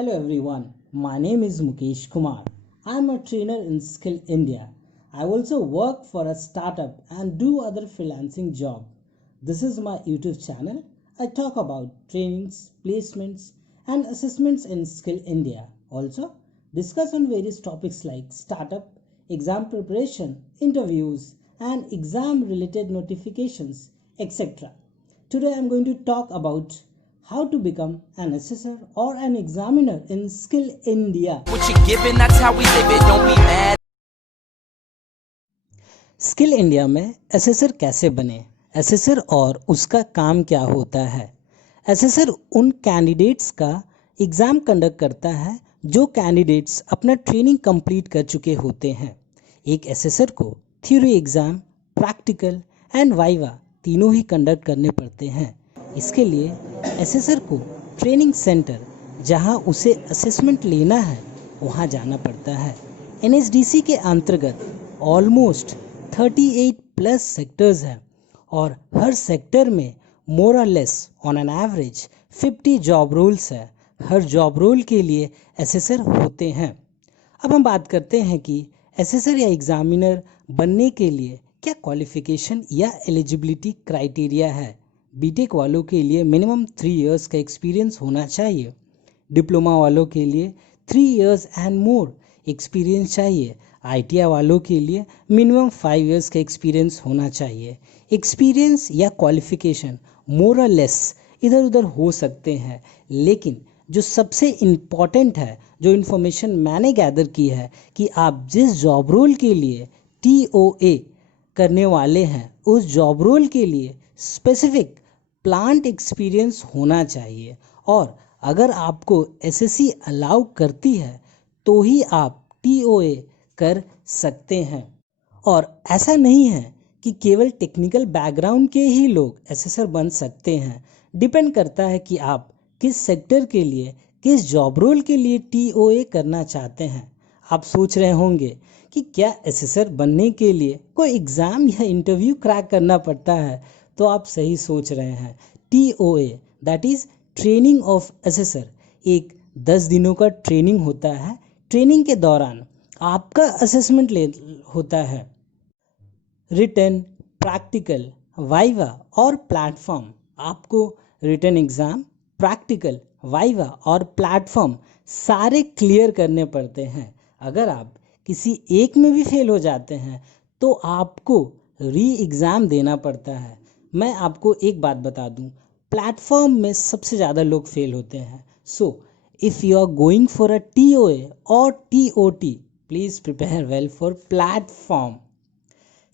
Hello everyone, my name is Mukesh Kumar. I am a trainer in Skill India. I also work for a startup and do other freelancing job. This is my YouTube channel. I talk about trainings, placements and assessments in Skill India. Also discuss on various topics like startup, exam preparation, interviews and exam related notifications, etc. Today I am going to talk about how to become an assessor or an examiner in Skill India. What you giving, that's how we live it, don't be mad. Skill India में assessor कैसे बने, assessor और उसका काम क्या होता है। Assessor उन कैंडिडेट्स का एग्ज़ाम कंडक्ट करता है जो कैंडिडेट्स अपना ट्रेनिंग कंप्लीट कर चुके होते हैं। एक असेसर को theory exam, practical and viva तीनों ही कंडक्ट करने पड़ते हैं। इसके लिए असेसर को ट्रेनिंग सेंटर जहां उसे असेसमेंट लेना है वहां जाना पड़ता है। एनएसडीसी के अंतर्गत ऑलमोस्ट 38 प्लस सेक्टर्स हैं और हर सेक्टर में मोर और less on an average 50 job roles है। हर जॉब रोल के लिए असेसर होते हैं। अब हम बात करते हैं कि असेसर या एग्जामिनर बनने के लिए क्या क्वालिफिकेशन या एलिजिबिलिटी क्राइटेरिया है। बीटेक वालों के लिए मिनिमम 3 इयर्स का एक्सपीरियंस होना चाहिए। डिप्लोमा वालों के लिए 3 इयर्स एंड मोर एक्सपीरियंस चाहिए। आईटीआई वालों के लिए मिनिमम 5 इयर्स का एक्सपीरियंस होना चाहिए। एक्सपीरियंस या क्वालिफिकेशन मोर और लेस इधर उधर हो सकते हैं, लेकिन जो सबसे इम्पॉर्टेंट है, जो इन्फॉर्मेशन मैंने गैदर की है कि आप जिस जॉब रोल के लिए टीओए करने वाले हैं उस जॉब रोल के लिए स्पेसिफिक प्लांट एक्सपीरियंस होना चाहिए। और अगर आपको एसएससी अलाउ करती है तो ही आप टीओए कर सकते हैं। और ऐसा नहीं है कि केवल टेक्निकल बैकग्राउंड के ही लोग एसेसर बन सकते हैं। डिपेंड करता है कि आप किस सेक्टर के लिए, किस जॉब रोल के लिए टीओए करना चाहते हैं। आप सोच रहे होंगे कि क्या एसेसर बनने के लिए कोई एग्ज़ाम या इंटरव्यू क्रैक करना पड़ता है, तो आप सही सोच रहे हैं। TOA that is training of assessor एक 10 दिनों का ट्रेनिंग होता है। ट्रेनिंग के दौरान आपका असेसमेंट होता है। रिटन, प्रैक्टिकल, वाइवा और प्लेटफॉर्म। आपको रिटन एग्ज़ाम, प्रैक्टिकल, वाइवा और प्लेटफॉर्म सारे क्लियर करने पड़ते हैं। अगर आप किसी एक में भी फेल हो जाते हैं तो आपको री एग्ज़ाम देना पड़ता है। मैं आपको एक बात बता दूं, प्लेटफॉर्म में सबसे ज़्यादा लोग फेल होते हैं। So if you are going for a TOA और TOT, please prepare well for platform.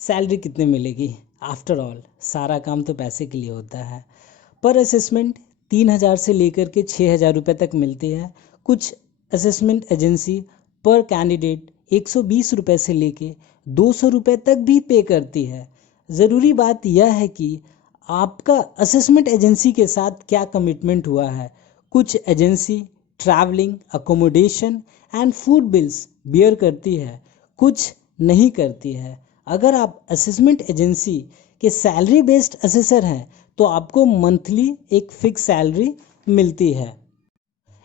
Salary कितने मिलेगी? आफ्टर ऑल सारा काम तो पैसे के लिए होता है। पर असेसमेंट 3,000 से लेकर के 6,000 रुपये तक मिलती है। कुछ असेसमेंट एजेंसी पर कैंडिडेट 120 रुपये से लेके 200 रुपये तक भी पे करती है। ज़रूरी बात यह है कि आपका असेसमेंट एजेंसी के साथ क्या कमिटमेंट हुआ है। कुछ agency travelling, accommodation and food bills bear करती है, कुछ नहीं करती है। अगर आप असेसमेंट एजेंसी के सैलरी बेस्ड असेसर हैं तो आपको मंथली एक फिक्स सैलरी मिलती है।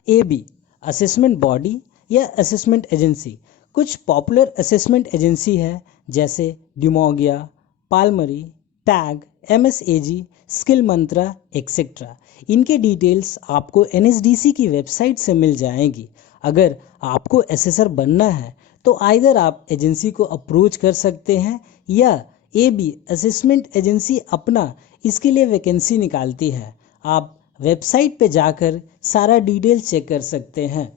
एबी असेसमेंट बॉडी या असेसमेंट एजेंसी। कुछ पॉपुलर असेसमेंट एजेंसी है जैसे डिमोगिया, पालमरी, TAG, MSAG, skill Mantra etcetera. इनके डिटेल्स आपको एनएसडीसी की वेबसाइट से मिल जाएंगी। अगर आपको असेसर बनना है तो आइदर आप एजेंसी को अप्रोच कर सकते हैं या एबी असेसमेंट एजेंसी अपना इसके लिए वैकेंसी निकालती है। आप वेबसाइट पे जाकर सारा डिटेल चेक कर सकते हैं।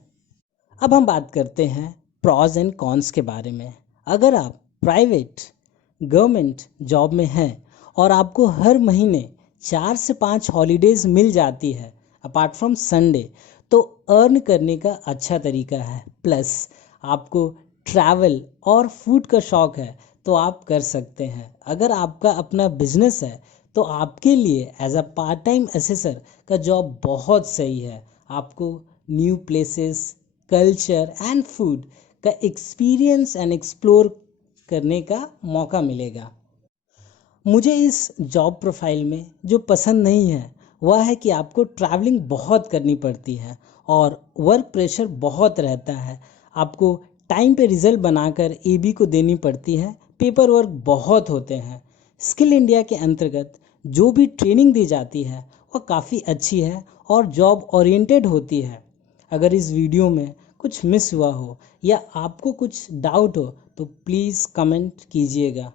अब हम बात करते हैं प्रॉज एंड कॉन्स के बारे में। अगर आप प्राइवेट, गवर्नमेंट जॉब में हैं और आपको हर महीने 4 से 5 हॉलीडेज़ मिल जाती है अपार्ट फ्रॉम संडे, तो अर्न करने का अच्छा तरीका है। प्लस आपको ट्रैवल और फूड का शौक़ है तो आप कर सकते हैं। अगर आपका अपना बिजनेस है तो आपके लिए as a part time assessor का जॉब बहुत सही है। आपको new places, culture and food का एक्सपीरियंस एंड एक्सप्लोर करने का मौका मिलेगा। मुझे इस जॉब प्रोफाइल में जो पसंद नहीं है वह है कि आपको ट्रैवलिंग बहुत करनी पड़ती है और वर्क प्रेशर बहुत रहता है। आपको टाइम पे रिज़ल्ट बनाकर एबी को देनी पड़ती है, पेपर वर्क बहुत होते हैं। स्किल इंडिया के अंतर्गत जो भी ट्रेनिंग दी जाती है वह काफ़ी अच्छी है और जॉब ओरिएंटेड होती है। अगर इस वीडियो में कुछ मिस हुआ हो या आपको कुछ डाउट हो तो प्लीज़ कमेंट कीजिएगा।